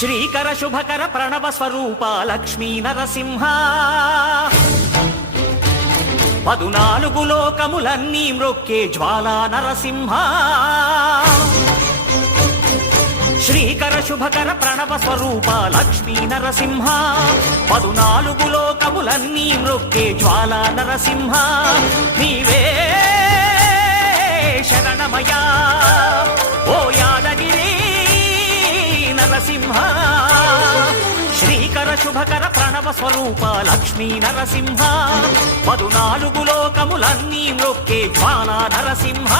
శ్రీకర శుభకర ప్రణవ స్వరూప లక్ష్మీ నరసింహ 14 లోకములన్నీ మ్రొక్కే జ్వాలా నరసింహ శ్రీకర శుభకర ప్రణవ స్వరూప లక్ష్మీ నరసింహ 14 లోకములన్నీ మ్రొక్కే జ్వాలా నరసింహ నీవే శరణమయా ఓ యాదగిరి నరసింహ శ్రీకర శుభకర ప్రణవ స్వరూప లక్ష్మీ నరసింహ 14 లోకములన్నీ మ్రొక్కే జ్వాలా నరసింహ